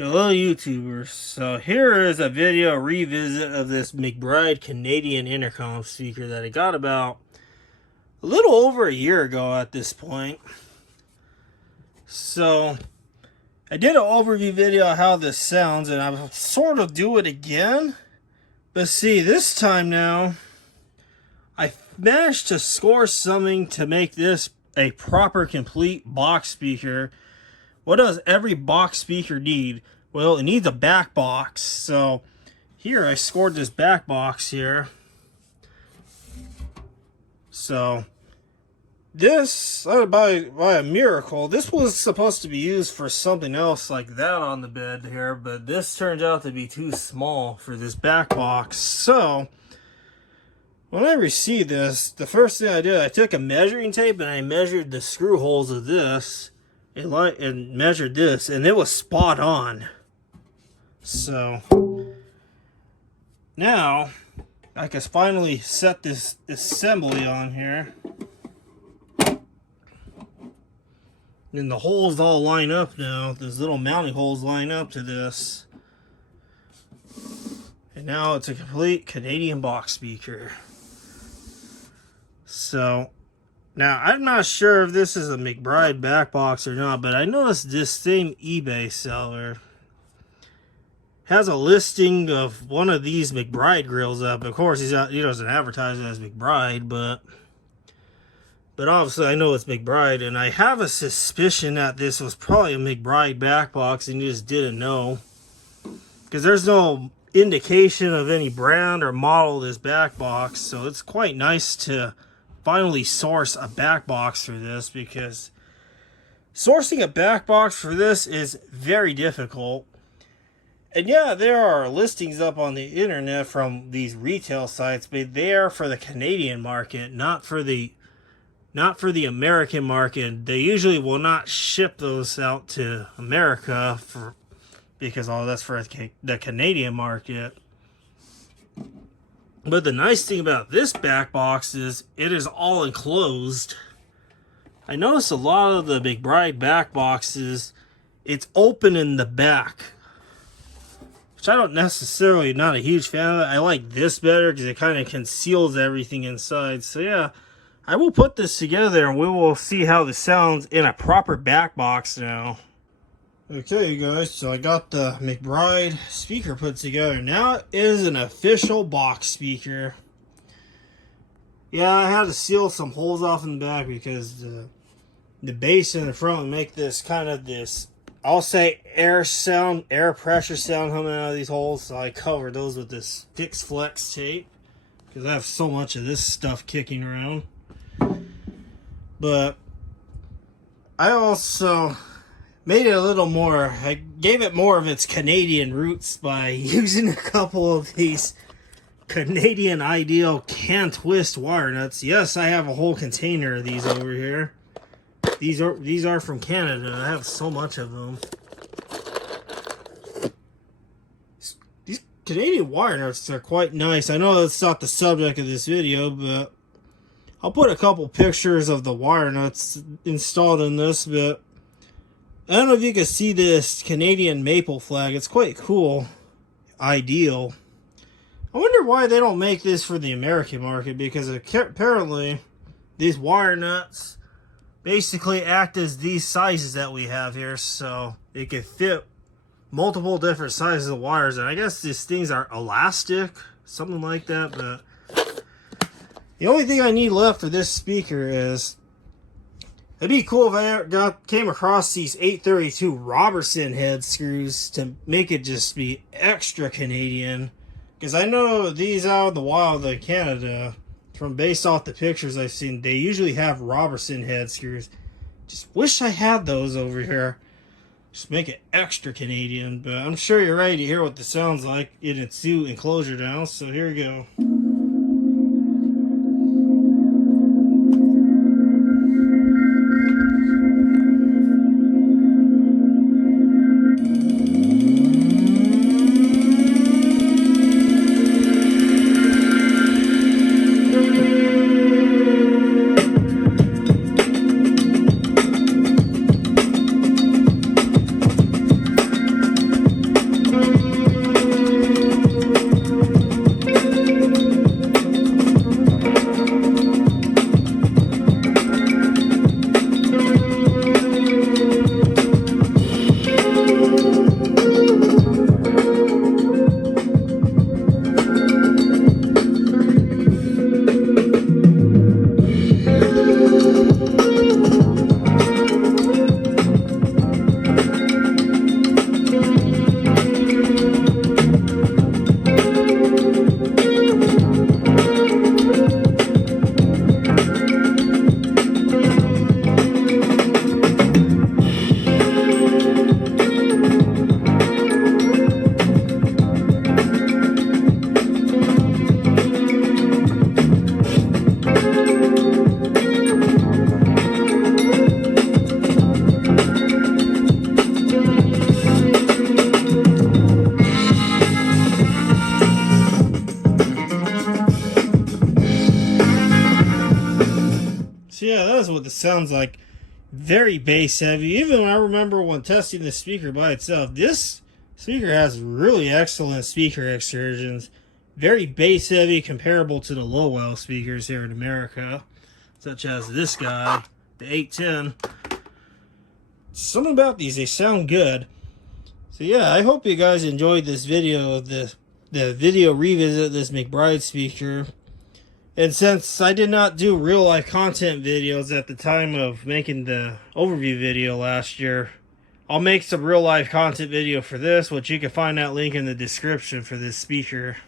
Hello YouTubers, so here is a video revisit of this McBride Canadian intercom speaker that I got about a little over a year ago at this point. So I did an overview video of how this sounds and I'll sort of do it again. But see, this time now I managed to score something to make this a proper complete box speaker. What does every box speaker need? Well, it needs a back box. So here I scored this back box here. So this, by a miracle, this was supposed to be used for something else like that on the bed here, but this turns out to be too small for this back box. So when I received this, the first thing I did, I took a measuring tape and I measured the screw holes of this and measured this, and it was spot on. So now I can finally set this assembly on here, and the holes all line up now. These little mounting holes line up to this, and now it's a complete Canadian box speaker. So now, I'm not sure if this is a McBride back box or not, but I noticed this same eBay seller has a listing of one of these McBride grills up. Of course, he doesn't advertise it as McBride, but obviously I know it's McBride, and I have a suspicion that this was probably a McBride back box and you just didn't know, because there's no indication of any brand or model of this back box. So it's quite nice to finally source a back box for this, because sourcing a back box for this is very difficult. And yeah, there are listings up on the internet from these retail sites, but they are for the Canadian market, not for the American market. They usually will not ship those out to America because that's for the Canadian market. But the nice thing about this back box is it is all enclosed. I noticed a lot of the McBride back boxes, it's open in the back, which I don't necessarily, not a huge fan of it. I like this better because it kind of conceals everything inside. So yeah, I will put this together and we will see how this sounds in a proper back box now. Okay, you guys, so I got the McBride speaker put together. Now it is an official box speaker. Yeah, I had to seal some holes off in the back because the bass in the front would make this kind of this, I'll say, air pressure sound coming out of these holes. So I covered those with this fixed flex tape because I have so much of this stuff kicking around. But I also made it a little more, I gave it more of its Canadian roots by using a couple of these Canadian Ideal can twist wire nuts. Yes, I have a whole container of these over here. These are from Canada. I have so much of them. These Canadian wire nuts are quite nice. I know that's not the subject of this video, but I'll put a couple pictures of the wire nuts installed in this, but I don't know if you can see this Canadian maple flag. It's quite cool. Ideal. I wonder why they don't make this for the American market, because apparently these wire nuts basically act as these sizes that we have here, so it can fit multiple different sizes of wires. And I guess these things are elastic, something like that. But the only thing I need left for this speaker is, it'd be cool if I came across these 832 Robertson head screws to make it just be extra Canadian. Because I know these out in the wild in Canada, based off the pictures I've seen, they usually have Robertson head screws. Just wish I had those over here. Just make it extra Canadian. But I'm sure you're ready to hear what this sounds like in its new enclosure now. So here we go. what this sounds like. Very bass heavy. Even I remember when testing the speaker by itself, this speaker has really excellent speaker excursions. Very bass heavy, comparable to the Lowell speakers here in America, such as this guy, the 810. Something about these, they sound good. So yeah, I hope you guys enjoyed this video, the video revisit of this McBride speaker. And since I did not do real life content videos at the time of making the overview video last year, I'll make some real life content video for this, which you can find that link in the description for this speaker.